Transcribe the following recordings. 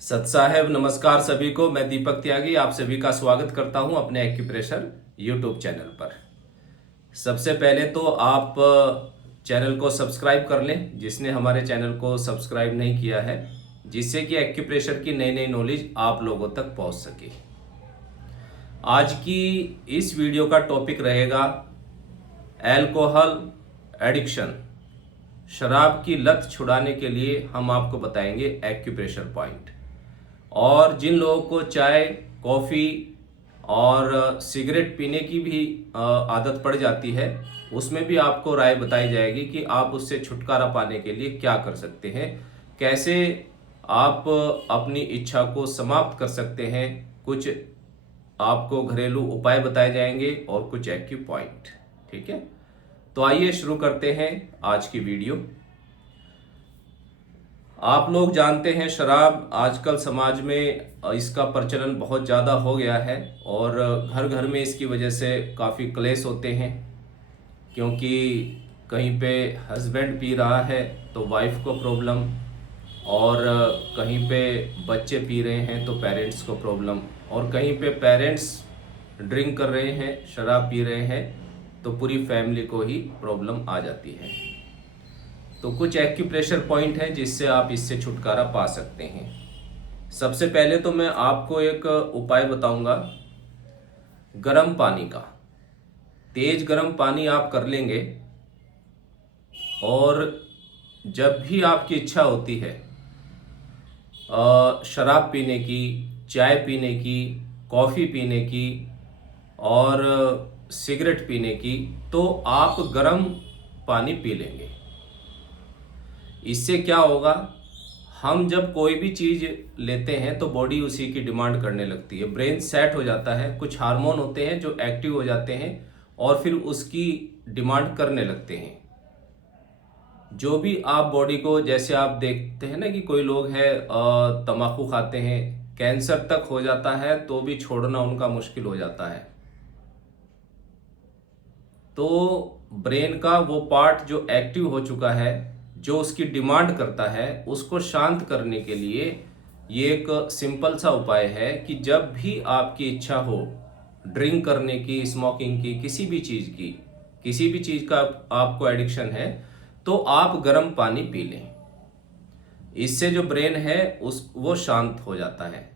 सत साहेब नमस्कार सभी को। मैं दीपक त्यागी आप सभी का स्वागत करता हूं अपने एक्यूप्रेशर यूट्यूब चैनल पर। सबसे पहले तो आप चैनल को सब्सक्राइब कर लें जिसने हमारे चैनल को सब्सक्राइब नहीं किया है, जिससे कि एक्यूप्रेशर की नई नई नॉलेज आप लोगों तक पहुंच सके। आज की इस वीडियो का टॉपिक रहेगा अल्कोहल एडिक्शन। शराब की लत छुड़ाने के लिए हम आपको बताएंगे एक्यूप्रेशर पॉइंट। और जिन लोगों को चाय, कॉफ़ी और सिगरेट पीने की भी आदत पड़ जाती है, उसमें भी आपको राय बताई जाएगी कि आप उससे छुटकारा पाने के लिए क्या कर सकते हैं, कैसे आप अपनी इच्छा को समाप्त कर सकते हैं। कुछ आपको घरेलू उपाय बताए जाएंगे और कुछ एक्यू पॉइंट। ठीक है, तो आइए शुरू करते हैं आज की वीडियो। आप लोग जानते हैं शराब आजकल समाज में इसका प्रचलन बहुत ज़्यादा हो गया है और घर घर में इसकी वजह से काफ़ी क्लेश होते हैं, क्योंकि कहीं पे हस्बैंड पी रहा है तो वाइफ को प्रॉब्लम, और कहीं पे बच्चे पी रहे हैं तो पेरेंट्स को प्रॉब्लम, और कहीं पे पेरेंट्स ड्रिंक कर रहे हैं, शराब पी रहे हैं, तो पूरी फैमिली को ही प्रॉब्लम आ जाती है। तो कुछ एक्यूप्रेशर पॉइंट हैं जिससे आप इससे छुटकारा पा सकते हैं। सबसे पहले तो मैं आपको एक उपाय बताऊंगा, गर्म पानी का। तेज गर्म पानी आप कर लेंगे और जब भी आपकी इच्छा होती है शराब पीने की, चाय पीने की, कॉफ़ी पीने की और सिगरेट पीने की, तो आप गर्म पानी पी लेंगे। इससे क्या होगा, हम जब कोई भी चीज़ लेते हैं तो बॉडी उसी की डिमांड करने लगती है, ब्रेन सेट हो जाता है, कुछ हार्मोन होते हैं जो एक्टिव हो जाते हैं और फिर उसकी डिमांड करने लगते हैं। जो भी आप बॉडी को, जैसे आप देखते हैं ना कि कोई लोग हैं तम्बाकू खाते हैं, कैंसर तक हो जाता है तो भी छोड़ना उनका मुश्किल हो जाता है। तो ब्रेन का वो पार्ट जो एक्टिव हो चुका है, जो उसकी डिमांड करता है, उसको शांत करने के लिए ये एक सिंपल सा उपाय है कि जब भी आपकी इच्छा हो ड्रिंक करने की, स्मोकिंग की, किसी भी चीज़ की, किसी भी चीज़ का आपको एडिक्शन है, तो आप गर्म पानी पी लें। इससे जो ब्रेन है वो शांत हो जाता है।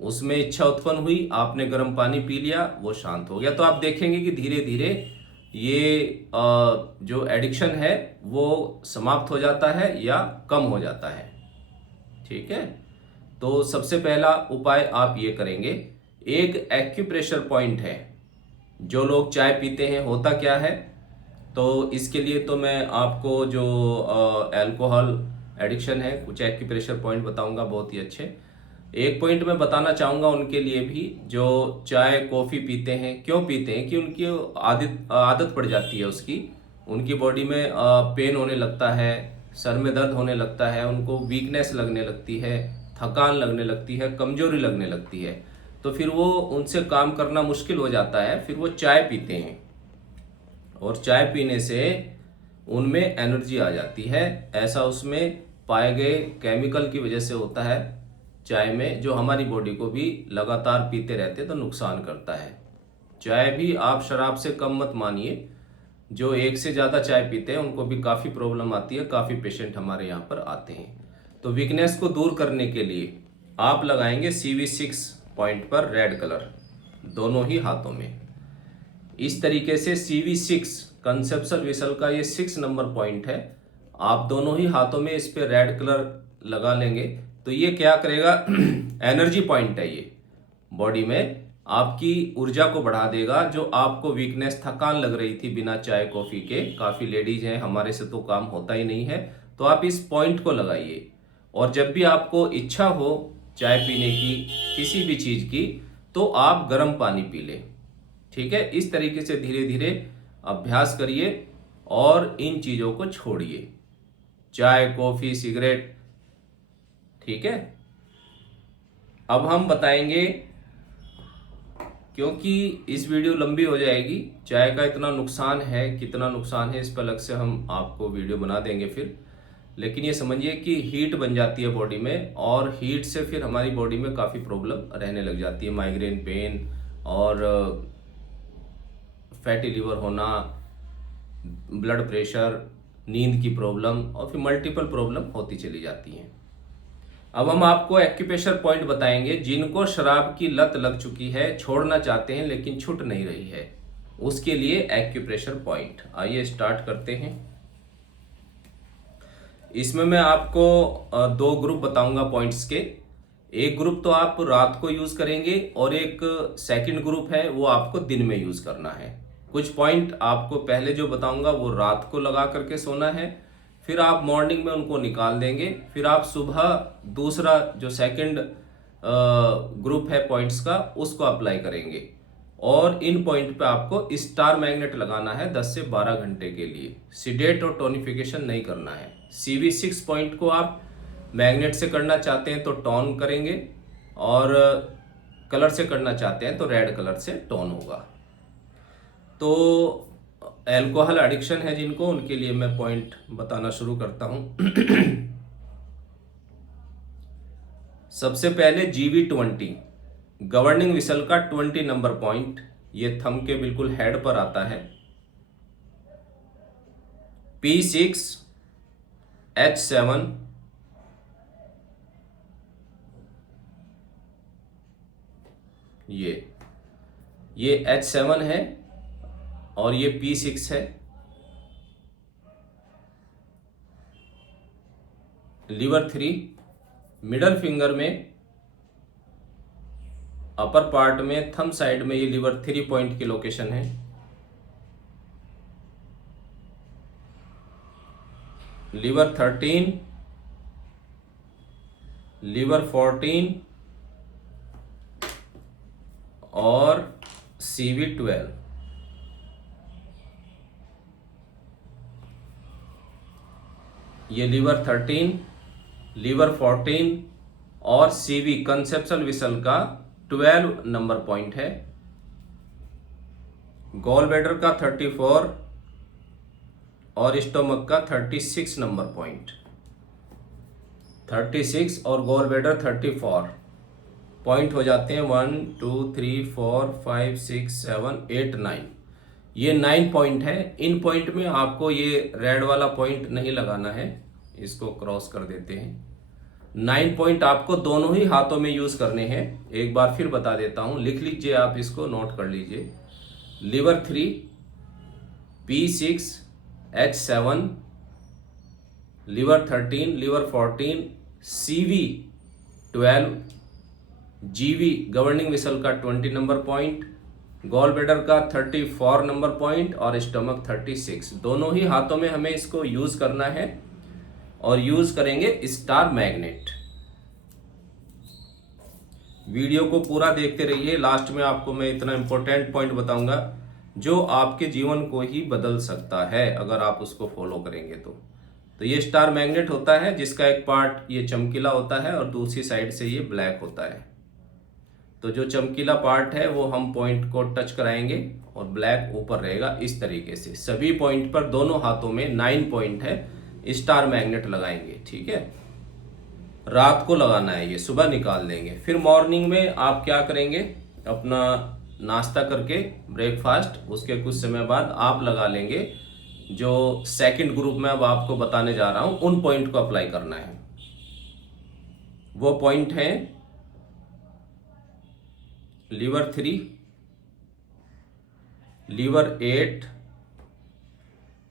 उसमें इच्छा उत्पन्न हुई, आपने गर्म पानी पी लिया, वो शांत हो गया, तो आप देखेंगे कि धीरे धीरे ये जो एडिक्शन है वो समाप्त हो जाता है या कम हो जाता है। ठीक है, तो सबसे पहला उपाय आप ये करेंगे। एक एक्यूप्रेशर पॉइंट है। जो लोग चाय पीते हैं, होता क्या है, तो इसके लिए तो मैं आपको जो अल्कोहल एडिक्शन है कुछ एक्यूप्रेशर पॉइंट बताऊंगा, बहुत ही अच्छे। एक पॉइंट मैं बताना चाहूँगा उनके लिए भी जो चाय कॉफ़ी पीते हैं। क्यों पीते हैं कि उनकी आदत आदत पड़ जाती है उसकी, उनकी बॉडी में पेन होने लगता है, सर में दर्द होने लगता है, उनको वीकनेस लगने लगती है, थकान लगने लगती है, कमजोरी लगने लगती है, तो फिर वो उनसे काम करना मुश्किल हो जाता है। फिर वो चाय पीते हैं और चाय पीने से उनमें एनर्जी आ जाती है। ऐसा उसमें पाए गए केमिकल की वजह से होता है चाय में, जो हमारी बॉडी को भी लगातार पीते रहते तो नुकसान करता है। चाय भी आप शराब से कम मत मानिए। जो एक से ज़्यादा चाय पीते हैं उनको भी काफ़ी प्रॉब्लम आती है, काफ़ी पेशेंट हमारे यहाँ पर आते हैं। तो वीकनेस को दूर करने के लिए आप लगाएंगे CV6 पॉइंट पर रेड कलर, दोनों ही हाथों में। इस तरीके से CV6 कंसेप्शल विसल का ये 6 नंबर पॉइंट है, आप दोनों ही हाथों में इस पे रेड कलर लगा लेंगे तो ये क्या करेगा एनर्जी पॉइंट है ये, बॉडी में आपकी ऊर्जा को बढ़ा देगा। जो आपको वीकनेस, थकान लग रही थी बिना चाय कॉफ़ी के, काफ़ी लेडीज हैं, हमारे से तो काम होता ही नहीं है, तो आप इस पॉइंट को लगाइए। और जब भी आपको इच्छा हो चाय पीने की, किसी भी चीज़ की, तो आप गर्म पानी पी लें। ठीक है, इस तरीके से धीरे धीरे अभ्यास करिए और इन चीज़ों को छोड़िए, चाय कॉफ़ी सिगरेट। ठीक है, अब हम बताएंगे, क्योंकि इस वीडियो लंबी हो जाएगी, चाय का इतना नुकसान है, कितना नुकसान है, इस पर अलग से हम आपको वीडियो बना देंगे फिर। लेकिन ये समझिए कि हीट बन जाती है बॉडी में, और हीट से फिर हमारी बॉडी में काफ़ी प्रॉब्लम रहने लग जाती है, माइग्रेन पेन और फैटी लिवर होना, ब्लड प्रेशर, नींद की प्रॉब्लम, और फिर मल्टीपल प्रॉब्लम होती चली जाती हैं। अब हम आपको एक्यूप्रेशर पॉइंट बताएंगे जिनको शराब की लत लग चुकी है, छोड़ना चाहते हैं लेकिन छूट नहीं रही है, उसके लिए एक्यूप्रेशर पॉइंट। आइए स्टार्ट करते हैं। इसमें मैं आपको दो ग्रुप बताऊंगा पॉइंट्स के। एक ग्रुप तो आप रात को यूज करेंगे और एक सेकंड ग्रुप है वो आपको दिन में यूज करना है। कुछ पॉइंट आपको पहले जो बताऊंगा वो रात को लगा करके सोना है, फिर आप मॉर्निंग में उनको निकाल देंगे, फिर आप सुबह दूसरा जो सेकंड ग्रुप है पॉइंट्स का उसको अप्लाई करेंगे। और इन पॉइंट पे आपको स्टार मैग्नेट लगाना है 10 से 12 घंटे के लिए। सीडेट और टोनिफिकेशन नहीं करना है। CV6 पॉइंट को आप मैग्नेट से करना चाहते हैं तो टोन करेंगे, और कलर से करना चाहते हैं तो रेड कलर से टोन होगा। तो अल्कोहल एडिक्शन है जिनको, उनके लिए मैं पॉइंट बताना शुरू करता हूं। सबसे पहले GV20 गवर्निंग विसल का 20 नंबर पॉइंट, ये थंब के बिल्कुल हेड पर आता है। P6H7 ये H7 है और ये P6 है। लीवर 3 मिडल फिंगर में अपर पार्ट में थंब साइड में ये लीवर 3 पॉइंट की लोकेशन है। लीवर 13, लीवर 14 और CV12। ये लीवर 13, लीवर 14 और CV कंसेप्शनल विसल का 12 नंबर पॉइंट है। गॉल ब्लैडर का 34 और स्टोमक का 36 नंबर पॉइंट। 36 और गॉल ब्लैडर 34 पॉइंट हो जाते हैं 1 2 3 4 5 6 7 8 9। ये 9 पॉइंट है। इन पॉइंट में आपको ये रेड वाला पॉइंट नहीं लगाना है, इसको क्रॉस कर देते हैं। 9 पॉइंट आपको दोनों ही हाथों में यूज करने हैं। एक बार फिर बता देता हूं, लिख लीजिए, आप इसको नोट कर लीजिए। Liver 3, P6H7, liver 13, liver 14, CV12, GV governing vessel का 20 नंबर पॉइंट, गॉल ब्लैडर का 34 नंबर पॉइंट और स्टमक 36। दोनों ही हाथों में हमें इसको यूज करना है और यूज करेंगे स्टार मैग्नेट। वीडियो को पूरा देखते रहिए, लास्ट में आपको मैं इतना इंपॉर्टेंट पॉइंट बताऊंगा जो आपके जीवन को ही बदल सकता है अगर आप उसको फॉलो करेंगे तो ये स्टार मैग्नेट होता है जिसका एक पार्ट ये चमकीला होता है और दूसरी साइड से ये ब्लैक होता है। तो जो चमकीला पार्ट है वो हम पॉइंट को टच कराएंगे और ब्लैक ऊपर रहेगा। इस तरीके से सभी पॉइंट पर दोनों हाथों में 9 पॉइंट है, स्टार मैग्नेट लगाएंगे। ठीक है, रात को लगाना है, ये सुबह निकाल देंगे। फिर मॉर्निंग में आप क्या करेंगे, अपना नाश्ता करके ब्रेकफास्ट, उसके कुछ समय बाद आप लगा लेंगे। जो सेकंड ग्रुप में अब आपको बताने जा रहा हूं उन पॉइंट को अप्लाई करना है। वो पॉइंट है लीवर 3, लीवर 8,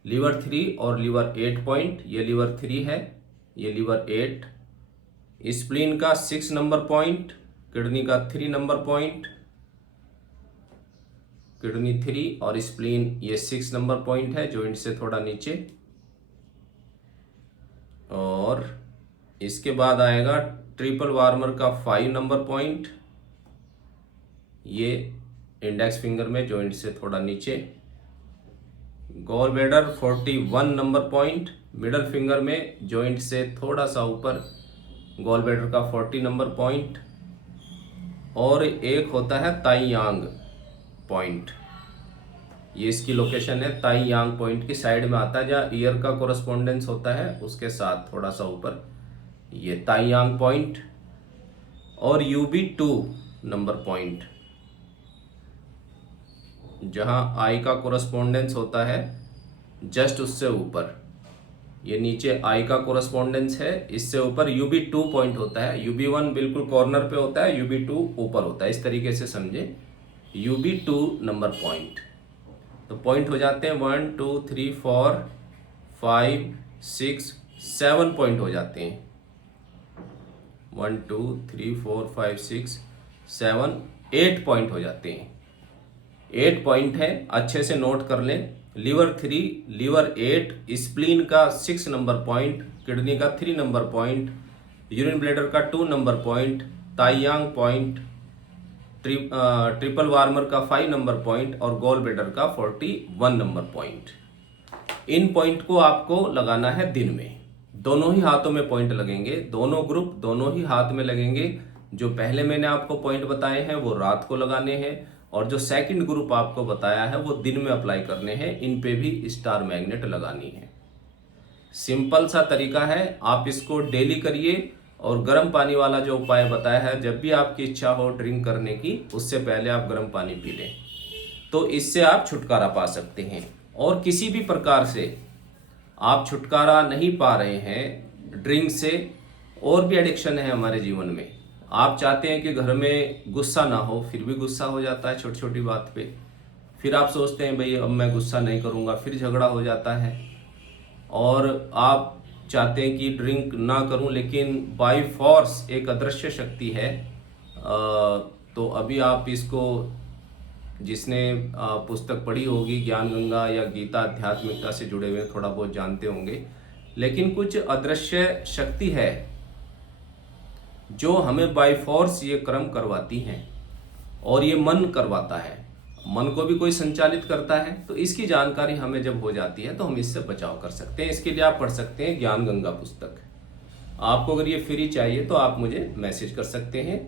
लीवर 3 और लीवर 8 पॉइंट। ये लीवर 3 है, ये लीवर 8। स्प्लीन का 6 नंबर पॉइंट, किडनी का 3 नंबर पॉइंट, किडनी 3 और स्प्लीन ये 6 नंबर पॉइंट है, जॉइंट से थोड़ा नीचे। और इसके बाद आएगा ट्रिपल वार्मर का 5 नंबर पॉइंट, ये इंडेक्स फिंगर में जॉइंट से थोड़ा नीचे। Gall bladder 41 number point, middle finger में जॉइंट से थोड़ा सा ऊपर, गॉल ब्लैडर का 40 नंबर पॉइंट। और एक होता है ताई यांग पॉइंट, ये इसकी लोकेशन है, ताई यांग पॉइंट की साइड में आता है, जहाँ ईयर का कोरस्पोंडेंस होता है उसके साथ थोड़ा सा ऊपर ये ताई यांग पॉइंट। और UB2 नंबर पॉइंट, जहाँ आई का कोरस्पोंडेंस होता है जस्ट उससे ऊपर, ये नीचे आई का कोरस्पोंडेंस है, इससे ऊपर UB2 पॉइंट होता है। UB1 बिल्कुल कॉर्नर पे होता है, UB2 ऊपर होता है, इस तरीके से समझे। UB2 नंबर पॉइंट, तो पॉइंट हो जाते हैं 1 2 3 4 5 6 7 पॉइंट हो जाते हैं। 1 2 3 4 5 6 7 8 पॉइंट हो जाते हैं। 8 पॉइंट है, अच्छे से नोट कर लें। लीवर 3, लीवर 8, स्प्लीन का 6 नंबर पॉइंट, किडनी का 3 नंबर पॉइंट, यूरिन ब्लैडर का 2 number point, Taiyang point, triple warmer का 5 नंबर पॉइंट और गॉल ब्लैडर का 41 नंबर पॉइंट। इन पॉइंट को आपको लगाना है दिन में, दोनों ही हाथों में पॉइंट लगेंगे, दोनों ग्रुप दोनों ही हाथ में लगेंगे। जो पहले मैंने आपको पॉइंट बताए हैं वो रात को लगाने हैं, और जो सेकंड ग्रुप आपको बताया है वो दिन में अप्लाई करने हैं। इन पे भी स्टार मैग्नेट लगानी है। सिंपल सा तरीका है, आप इसको डेली करिए। और गर्म पानी वाला जो उपाय बताया है, जब भी आपकी इच्छा हो ड्रिंक करने की, उससे पहले आप गर्म पानी पी लें, तो इससे आप छुटकारा पा सकते हैं। और किसी भी प्रकार से आप छुटकारा नहीं पा रहे हैं ड्रिंक से, और भी एडिक्शन है हमारे जीवन में, आप चाहते हैं कि घर में गुस्सा ना हो, फिर भी गुस्सा हो जाता है छोटी छोटी बात पे। फिर आप सोचते हैं भाई अब मैं गुस्सा नहीं करूँगा, फिर झगड़ा हो जाता है। और आप चाहते हैं कि ड्रिंक ना करूं, लेकिन बाय फोर्स एक अदृश्य शक्ति है। तो अभी आप इसको, जिसने पुस्तक पढ़ी होगी ज्ञान गंगा या गीता, आध्यात्मिकता से जुड़े हुए थोड़ा बहुत जानते होंगे, लेकिन कुछ अदृश्य शक्ति है जो हमें बाय फोर्स ये कर्म करवाती हैं, और ये मन करवाता है। मन को भी कोई संचालित करता है। तो इसकी जानकारी हमें जब हो जाती है तो हम इससे बचाव कर सकते हैं। इसके लिए आप पढ़ सकते हैं ज्ञान गंगा पुस्तक। आपको अगर ये फ्री चाहिए तो आप मुझे मैसेज कर सकते हैं,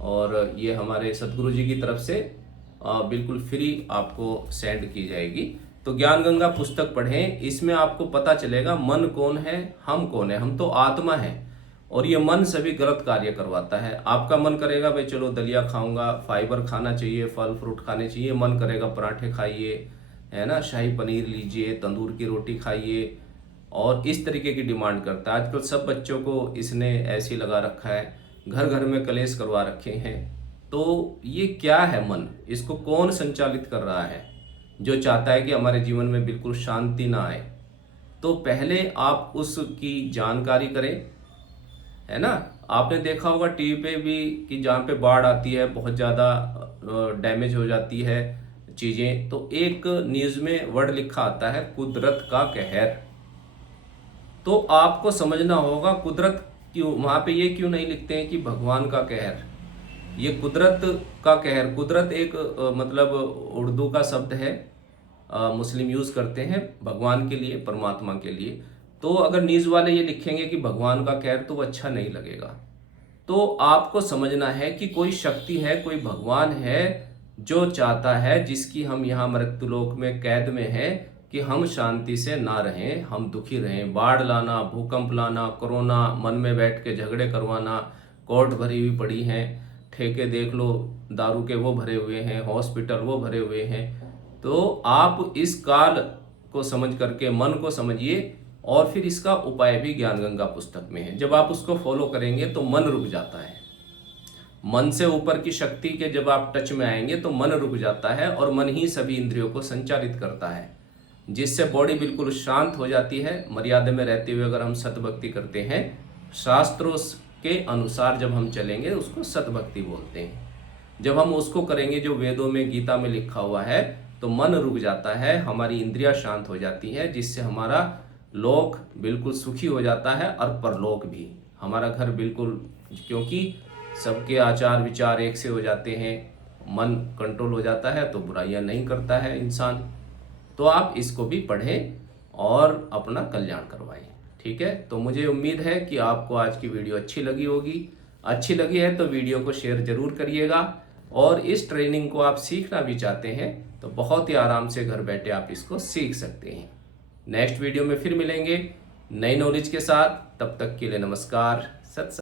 और ये हमारे सदगुरु जी की तरफ से बिल्कुल फ्री आपको सेंड की जाएगी। तो ज्ञान गंगा पुस्तक पढ़ें, इसमें आपको पता चलेगा मन कौन है, हम कौन है। हम तो आत्मा है, और ये मन सभी गलत कार्य करवाता है। आपका मन करेगा भाई चलो दलिया खाऊंगा, फाइबर खाना चाहिए, फल फ्रूट खाने चाहिए, मन करेगा पराठे खाइए, है ना, शाही पनीर लीजिए, तंदूर की रोटी खाइए, और इस तरीके की डिमांड करता है। आजकल सब बच्चों को इसने ऐसे लगा रखा है, घर घर में कलेश करवा रखे हैं। तो ये क्या है मन, इसको कौन संचालित कर रहा है, जो चाहता है कि हमारे जीवन में बिल्कुल शांति ना आए। तो पहले आप उसकी जानकारी करें, है ना। आपने देखा होगा टीवी पे भी कि जहाँ पे बाढ़ आती है, बहुत ज़्यादा डैमेज हो जाती है चीज़ें, तो एक न्यूज़ में वर्ड लिखा आता है कुदरत का कहर। तो आपको समझना होगा कुदरत क्यों, वहाँ पे ये क्यों नहीं लिखते हैं कि भगवान का कहर। ये कुदरत का कहर, कुदरत एक मतलब उर्दू का शब्द है, मुस्लिम यूज़ करते हैं भगवान के लिए, परमात्मा के लिए। तो अगर न्यूज़ वाले ये लिखेंगे कि भगवान का कहर, तो वो अच्छा नहीं लगेगा। तो आपको समझना है कि कोई शक्ति है, कोई भगवान है जो चाहता है, जिसकी हम यहाँ मृत्युलोक में कैद में है, कि हम शांति से ना रहें, हम दुखी रहें। बाढ़ लाना, भूकंप लाना, कोरोना, मन में बैठ के झगड़े करवाना, कोर्ट भरी हुई पड़ी हैं, ठेके देख लो दारू के वो भरे हुए हैं, हॉस्पिटल वो भरे हुए हैं। तो आप इस काल को समझ करके मन को समझिए, और फिर इसका उपाय भी ज्ञान गंगा पुस्तक में है। जब आप उसको फॉलो करेंगे तो मन रुक जाता है। मन से ऊपर की शक्ति के जब आप टच में आएंगे तो मन रुक जाता है, और मन ही सभी इंद्रियों को संचालित करता है, जिससे बॉडी बिल्कुल शांत हो जाती है। मर्यादा में रहते हुए अगर हम सतभक्ति करते हैं, शास्त्रों के अनुसार जब हम चलेंगे, उसको सतभक्ति बोलते हैं। जब हम उसको करेंगे जो वेदों में, गीता में लिखा हुआ है, तो मन रुक जाता है, हमारी इंद्रियां शांत हो जाती हैं, जिससे हमारा लोक बिल्कुल सुखी हो जाता है, और परलोक भी, हमारा घर बिल्कुल, क्योंकि सबके आचार विचार एक से हो जाते हैं, मन कंट्रोल हो जाता है, तो बुराइयां नहीं करता है इंसान। तो आप इसको भी पढ़ें और अपना कल्याण करवाएं, ठीक है। तो मुझे उम्मीद है कि आपको आज की वीडियो अच्छी लगी होगी। अच्छी लगी है तो वीडियो को शेयर जरूर करिएगा, और इस ट्रेनिंग को आप सीखना भी चाहते हैं तो बहुत ही आराम से घर बैठे आप इसको सीख सकते हैं। नेक्स्ट वीडियो में फिर मिलेंगे नई नॉलेज के साथ। तब तक के लिए नमस्कार, सत